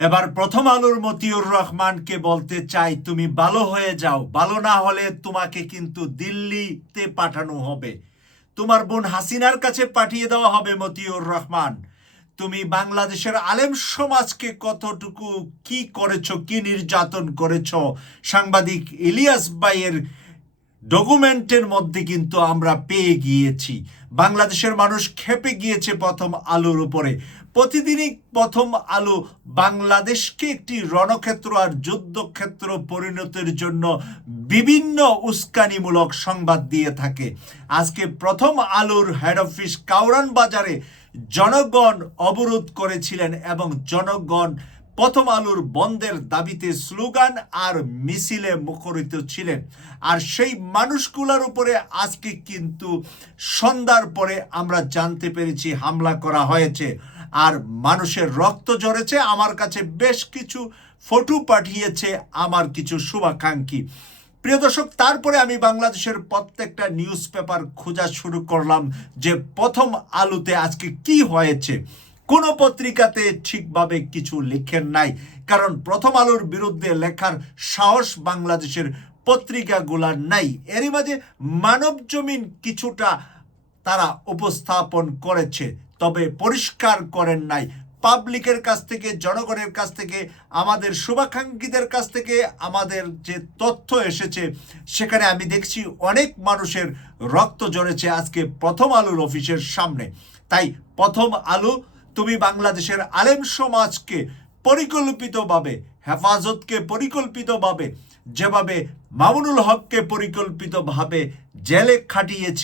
এবার প্রথম আলোর মতিউর রহমানকে বলতে চাই, তুমি ভালো হয়ে যাও। ভালো না হলে তোমাকে কিন্তু দিল্লিতে পাঠানো হবে। তোমার বোন হাসিনার কাছে পাঠিয়ে দেওয়া হবে মতিউর রহমান। তুমি বাংলাদেশের আলেম সমাজকে কতটুকু কি করেছ, কি নির্যাতন করেছ? সাংবাদিক ইলিয়াস বাইয়ের ডকুমেন্টের মধ্যে কিন্তু আমরা পেয়ে গিয়েছি। বাংলাদেশের মানুষ খেপে গিয়েছে প্রথম আলোর উপরে। প্রতিদিনই প্রথম আলো বাংলাদেশকে একটি রণক্ষেত্র আর যুদ্ধক্ষেত্র পরিণতির জন্য বিভিন্ন উস্কানিমূলক সংবাদ দিয়ে থাকে। আজকে প্রথম আলোর হেড অফিস কাউরান বাজারে জনগণ অবরোধ করেছিলেন এবং জনগণ প্রথম আলোর বন্ধের দাবিতে স্লোগান আর মিছিলে মুখরিত ছিলেন। আর সেই মানুষগুলোর উপরে আজকে কিন্তু সন্ধ্যার পরে আমরা জানতে পেরেছি হামলা করা হয়েছে। আর মানুষের রক্ত ঝরেছে। আমার কাছে বেশ কিছু ফটো পাঠিয়েছে আমার কিছু শুভাকাঙ্ক্ষী। প্রিয় দর্শক, তারপরে আমি বাংলাদেশের প্রত্যেকটা নিউজ পেপার খোঁজা শুরু করলাম যে প্রথম আলুতে আজকে কি হয়েছে। কোনো পত্রিকাতে ঠিকভাবে কিছু লেখেন নাই। কারণ প্রথম আলোর বিরুদ্ধে লেখার সাহস বাংলাদেশের পত্রিকাগুলার নাই। এরই মাঝে মানব জমিন কিছুটা তারা উপস্থাপন করেছে, তবে পরিষ্কার করেন নাই। পাবলিকের কাছ থেকে, জনগণের কাছ থেকে, আমাদের শুভাকাঙ্ক্ষীদের কাছ থেকে আমাদের যে তথ্য এসেছে, সেখানে আমি দেখছি অনেক মানুষের রক্ত জড়েছে আজকে প্রথম আলোর অফিসের সামনে। তাই প্রথম আলো তুমি বাংলাদেশের আলেম সমাজকে পরিকল্পিতভাবে, হেফাজতকে পরিকল্পিতভাবে, যেভাবে মামুনুল হককে পরিকল্পিতভাবে জেলে খাটিয়েছ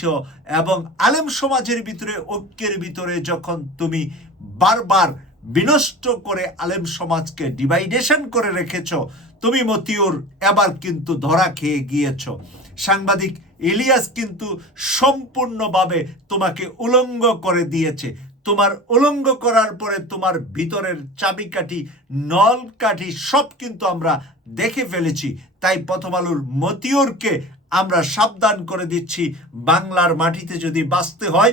এবং আলেম সমাজের ভিতরে, ঐক্যের ভিতরে যখন তুমি বারবার বিনষ্ট করে আলেম সমাজকে ডিভাইডেশন করে রেখেছ, তুমি মতিউর এবার কিন্তু ধরা খেয়ে গিয়েছ। সাংবাদিক ইলিয়াস কিন্তু সম্পূর্ণভাবে তোমাকে উলঙ্গ করে দিয়েছে। তোমার উলঙ্গ করার পরে তোমার ভিতরের চাবিকাঠি নল কাঠি সব কিন্তু আমরা দেখে ফেলেছি। তাই প্রথম আলুর মতিউরকে আমরা সাবধান করে দিচ্ছি। বাংলার মাটিতে যদি বাঁচতে হয়,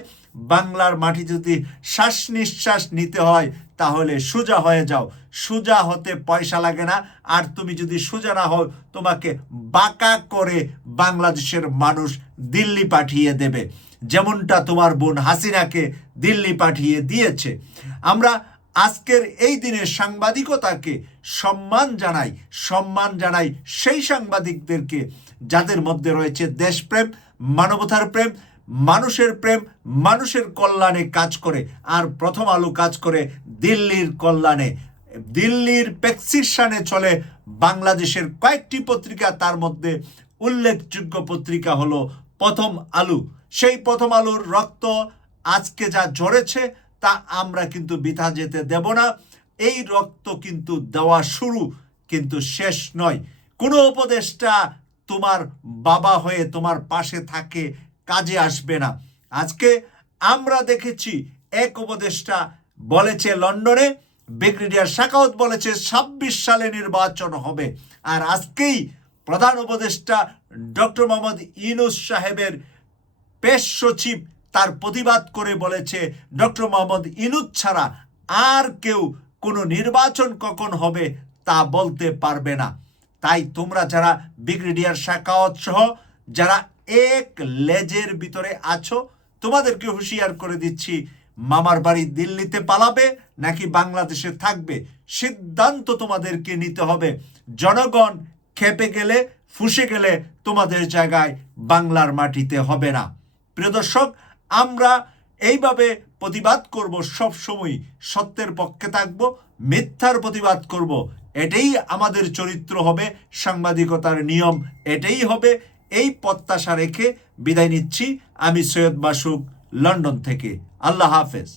বাংলার মাটি যদি শ্বাস নিঃশ্বাস নিতে হয়, তাহলে সোজা হয়ে যাও। সোজা হতে পয়সা লাগে না। আর তুমি যদি সোজা না হও, তোমাকে বাঁকা করে বাংলাদেশের মানুষ দিল্লি পাঠিয়ে দেবে। যেমনটা তোমার বোন হাসিনাকে দিল্লি পাঠিয়ে দিয়েছে। আমরা আজকের এই দিনে সাংবাদিকতাকে সম্মান জানাই সম্মান জানাই সেই সাংবাদিকদেরকে যাদের মধ্যে রয়েছে দেশপ্রেম, মানবতার প্রেম, মানুষের প্রেম, মানুষের কল্যাণে কাজ করে আর প্রথম আলো কাজ করে দিল্লির কল্যাণে। দিল্লির প্রেসক্রিপশনে চলে বাংলাদেশের কয়েকটি পত্রিকা, তার মধ্যে উল্লেখযোগ্য পত্রিকা হলো প্রথম আলু। সেই প্রথম আলোর রক্ত আজকে যা ঝরেছে, তা আমরা কিন্তু বৃথা যেতে দেব না। এই রক্ত কিন্তু দেওয়া শুরু, কিন্তু শেষ নয়। কোনো উপদেশটা তোমার বাবা হয়ে তোমার পাশে থাকে, কাজে আসবে না। আজকে আমরা দেখেছি, এক উপদেশটা বলেছে লন্ডনে, ব্রিগেডিয়ার শাকাউত বলেছে ছাব্বিশ সালে নির্বাচন হবে। আর আজকেই প্রধান উপদেষ্টা ডক্টর মোহাম্মদ ইনুস সাহেবের পেশ সচিব তার প্রতিবাদ করে বলেছে, ডক্টর মোহাম্মদ ইনুদ ছাড়া আর কেউ কোনো নির্বাচন কখন হবে তা বলতে পারবে না। তাই তোমরা যারা ব্রিগেডিয়ার শাকাওয়াত সহ যারা এক লেজের ভিতরে আছো, তোমাদেরকে হুঁশিয়ার করে দিচ্ছি, মামার বাড়ি দিল্লিতে পালাবে নাকি বাংলাদেশে থাকবে, সিদ্ধান্ত তোমাদেরকে নিতে হবে। জনগণ খেপে গেলে, ফুসে গেলে তোমাদের জায়গায় বাংলার মাটিতে হবে না। প্রিয় দর্শক, আমরা এইভাবে প্রতিবাদ করব সব সময় সত্যের পক্ষে থাকব, মিথ্যার প্রতিবাদ করব। এটাই আমাদের চরিত্র হবে, সাংবাদিকতার নিয়ম এটাই হবে। এই প্রত্যাশা রেখে বিদায় নিচ্ছি। আমি সৈয়দ মাসুক, লন্ডন থেকে। আল্লাহ হাফেজ।